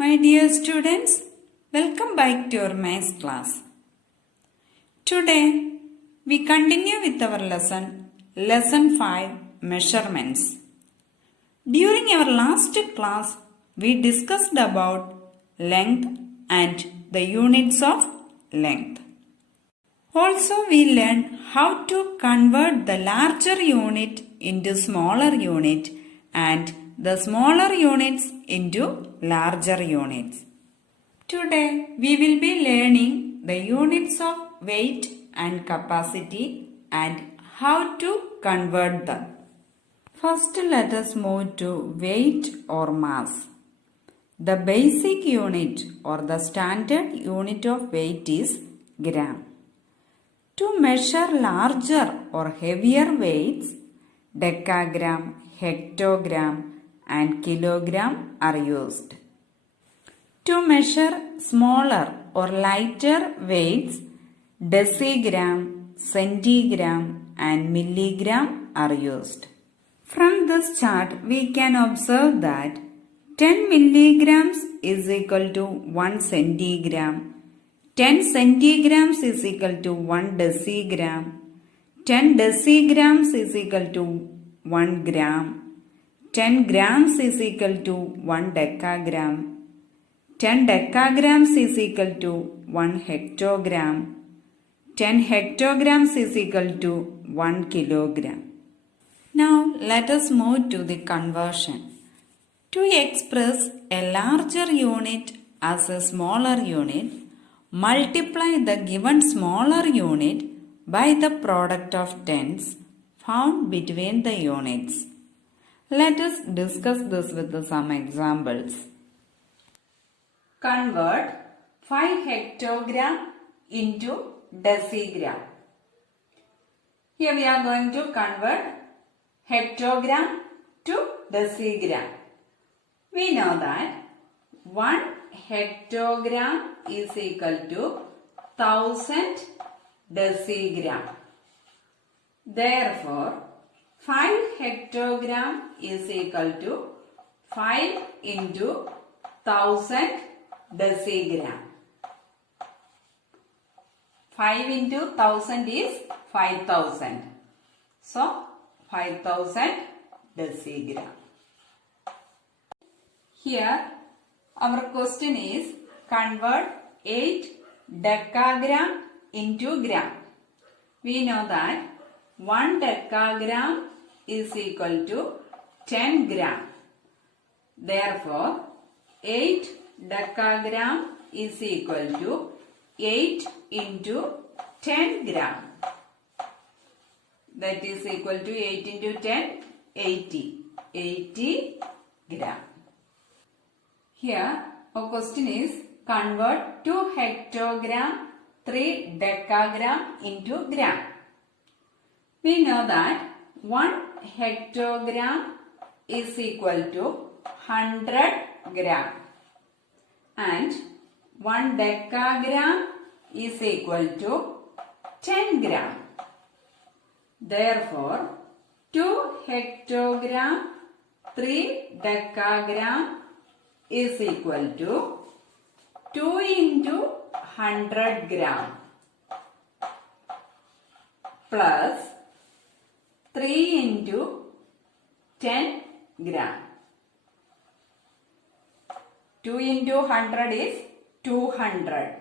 My dear students, welcome back to your maths class. Today, we continue with our lesson 5, measurements. During our last class, we discussed about length and the units of length. Also, we learned how to convert the larger unit into smaller unit and the smaller units into larger units. Today, we will be learning the units of weight and capacity and how to convert them. First, let us move to weight or mass. The basic unit or the standard unit of weight is gram. To measure larger or heavier weights, decagram, hectogram, and kilogram are used. To measure smaller or lighter weights, decigram, centigram, and milligram are used. From this chart, we can observe that 10 milligrams is equal to 1 centigram, 10 centigrams is equal to 1 decigram, 10 decigrams is equal to 1 gram, 10 grams is equal to 1 decagram, 10 decagrams is equal to 1 hectogram, 10 hectograms is equal to 1 kilogram. Now let us move to the conversion. To express a larger unit as a smaller unit, multiply the given smaller unit by the product of tens found between the units. Let us discuss this with some examples. Convert 5 hectogram into decigram. Here we are going to convert hectogram to decigram. We know that 1 hectogram is equal to 1000 decigram. Therefore, 5 hectogram is equal to 5 into 1000 decigram. 5 into 1000 is 5000. So, 5000 decigram. Here, our question is convert 8 decagram into gram. We know that 1 decagram is equal to 10 gram. Therefore, 8 decagram is equal to 8 into 10 gram. That is equal to 8 into 10, 80. 80 gram. Here, our question is convert 2 hectogram, 3 decagram into gram. We know that 1 hectogram is equal to 100 gram and 1 decagram is equal to 10 gram. Therefore, 2 hectogram, 3 decagram is equal to 2 into 100 gram plus 3 into 10 gram. 2 into 100 is 200.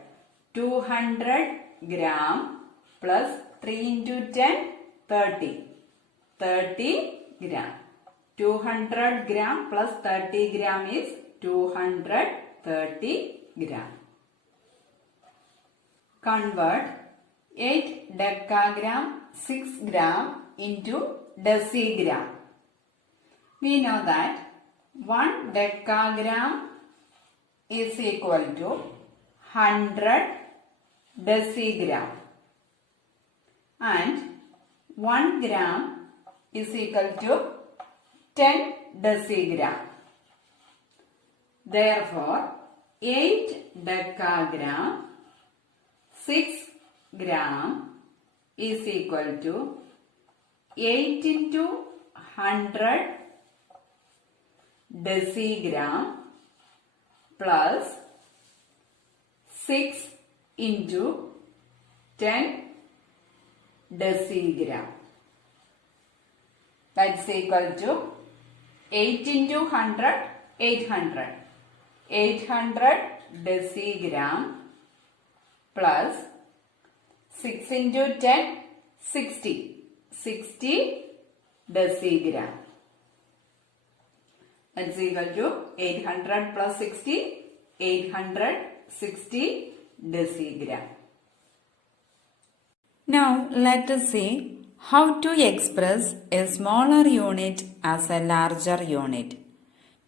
200 gram plus 3 into 10, 30. 30 gram. 200 gram plus 30 gram is 230 gram. Convert 8 decagram 6 gram into decigram. We know that 1 decagram is equal to 100 decigram and 1 gram is equal to 10 decigram. Therefore, 8 decagram 6 gram is equal to 8 into 100 decigram plus 6 into 10 decigram. That's equal to 8 into 100, 800. 800 decigram plus 6 into 10, 60. 60 decigram. That's equal to 800 plus 60, 860 decigram. Now let us see how to express a smaller unit as a larger unit.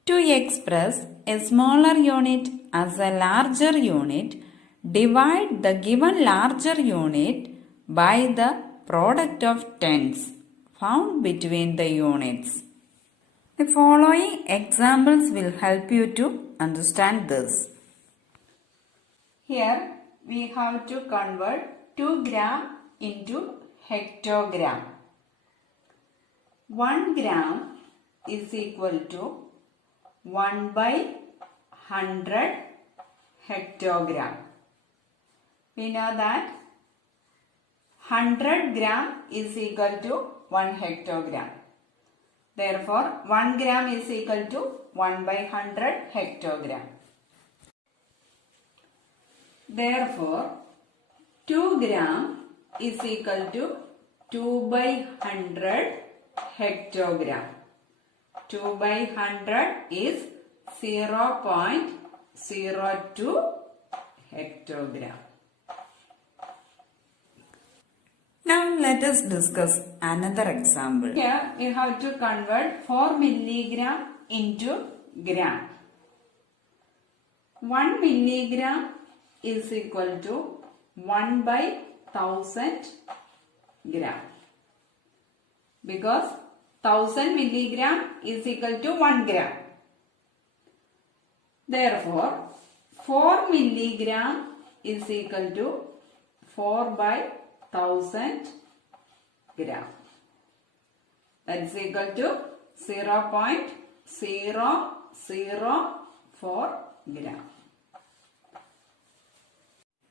To express a smaller unit as a larger unit, divide the given larger unit by the product of tens found between the units. The following examples will help you to understand this. Here we have to convert 2 gram into hectogram. 1 gram is equal to 1 by 100 hectogram. We know that 100 gram is equal to 1 hectogram. Therefore, 1 gram is equal to 1 by 100 hectogram. Therefore, 2 gram is equal to 2 by 100 hectogram. 2 by 100 is 0.02 hectogram. Now let us discuss another example. Here we have to convert 4 milligram into gram. 1 milligram is equal to 1 by 1000 gram. Because 1000 milligram is equal to 1 gram. Therefore, 4 milligram is equal to 4 by 1000 gram. That is equal to 0.004 gram.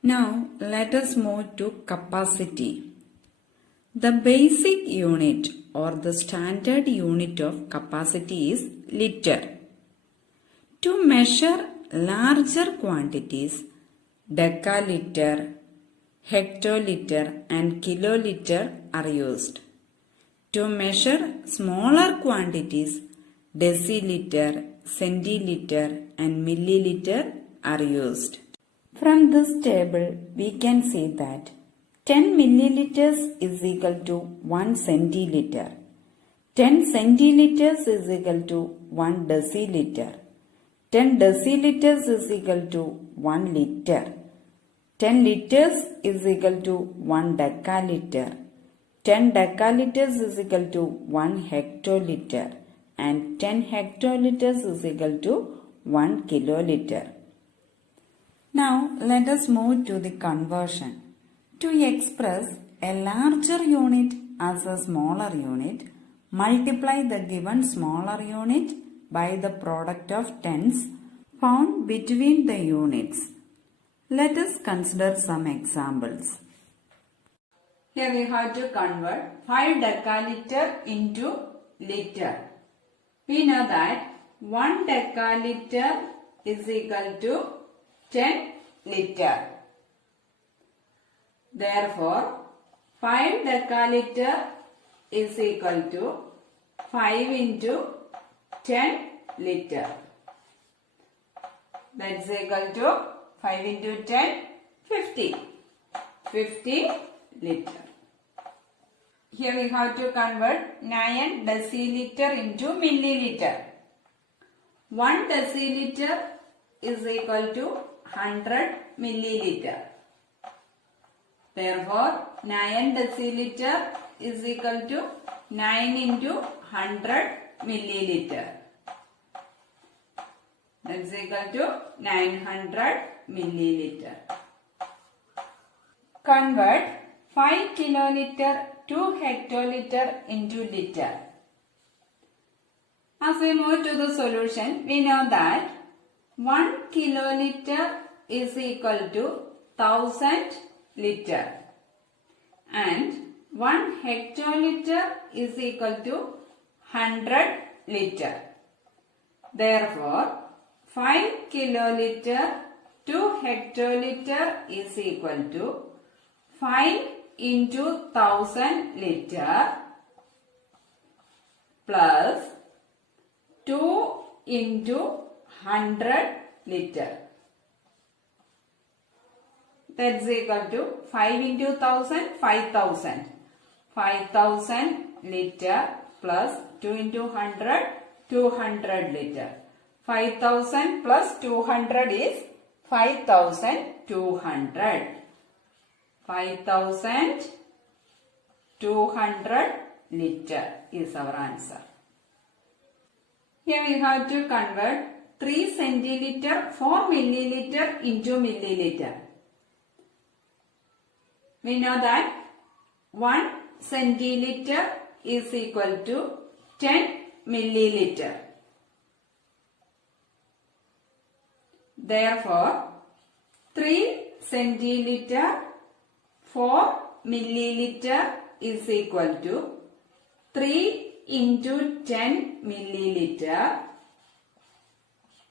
Now let us move to capacity. The basic unit or the standard unit of capacity is liter. To measure larger quantities, decaliter, hectoliter and kiloliter are used. To measure smaller quantities, deciliter, centiliter and milliliter are used. From this table, we can see that 10 milliliters is equal to 1 centiliter. 10 centiliters is equal to 1 deciliter. 10 deciliters is equal to 1 liter. 10 liters is equal to 1 decaliter. 10 decaliters is equal to 1 hectoliter. And 10 hectoliters is equal to 1 kiloliter. Now let us move to the conversion. To express a larger unit as a smaller unit, multiply the given smaller unit by the product of tens found between the units. Let us consider some examples. Here we have to convert 5 decaliter into liter. We know that 1 decaliter is equal to 10 liter. Therefore, 5 decaliter is equal to 5 into 10 liter. That's equal to 5 into 10, 50. 50 liter. Here we have to convert 9 deciliter into milliliter. 1 deciliter is equal to 100 milliliter. Therefore, 9 deciliter is equal to 9 into 100 milliliter. That is equal to 900 milliliter. Convert 5 kiloliter to hectoliter into liter. As we move to the solution, we know that 1 kiloliter is equal to 1000 liter and 1 hectoliter is equal to 100 liter. Therefore, 5 kiloliter to hectoliter is equal to 5 into 1000 liter plus 2 into 100 liter. That's equal to 5 into 1000, 5000. 5000 liter plus 2 into 100, 200 liter. 5000 plus 200 is 5200. 5200 liter is our answer. Here we have to convert 3 centiliter 4 milliliter into milliliter. We know that 1 centiliter is equal to 10 milliliter. Therefore, 3 centiliter 4 milliliter is equal to 3 into 10 milliliter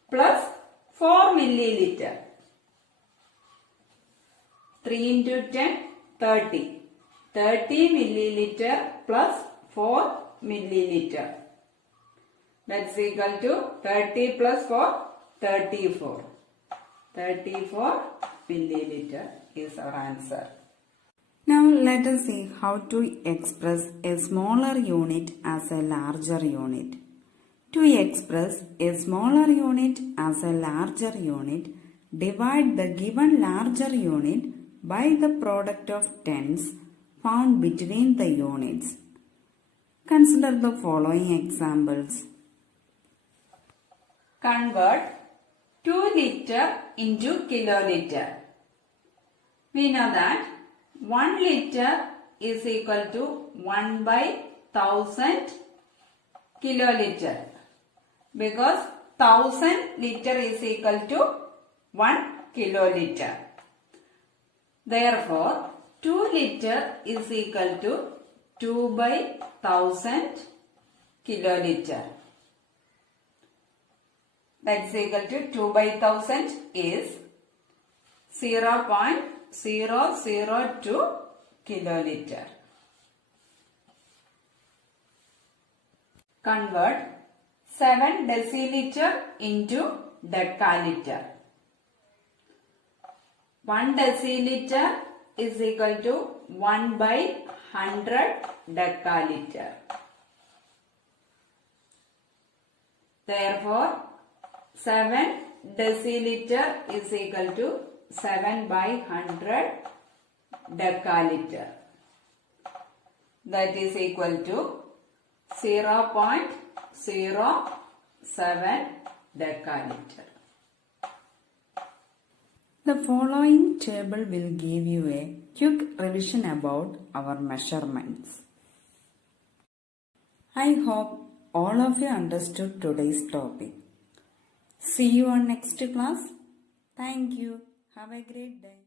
plus 4 milliliter. 3 into 10, 30. 30 milliliter plus 4 milliliter. That's equal to 30 plus 4, 34. 34 milliliter is our answer. Now let us see how to express a smaller unit as a larger unit. To express a smaller unit as a larger unit, divide the given larger unit by the product of tens found between the units. Consider the following examples. Convert 2 liter into kiloliter. We know that 1 liter is equal to 1 by 1000 kiloliter because 1000 liter is equal to 1 kiloliter. Therefore, 2 liter is equal to 2 by 1000 kiloliter. That's equal to 2 by 1000 is 0.002 kiloliter. Convert 7 deciliter into decaliter. 1 deciliter is equal to 1 by 100 decaliter. Therefore, 7 deciliter is equal to 7 by 100 decaliter. That is equal to 0.07 decaliter. The following table will give you a quick revision about our measurements. I hope all of you understood today's topic. See you on next class. Thank you. Have a great day.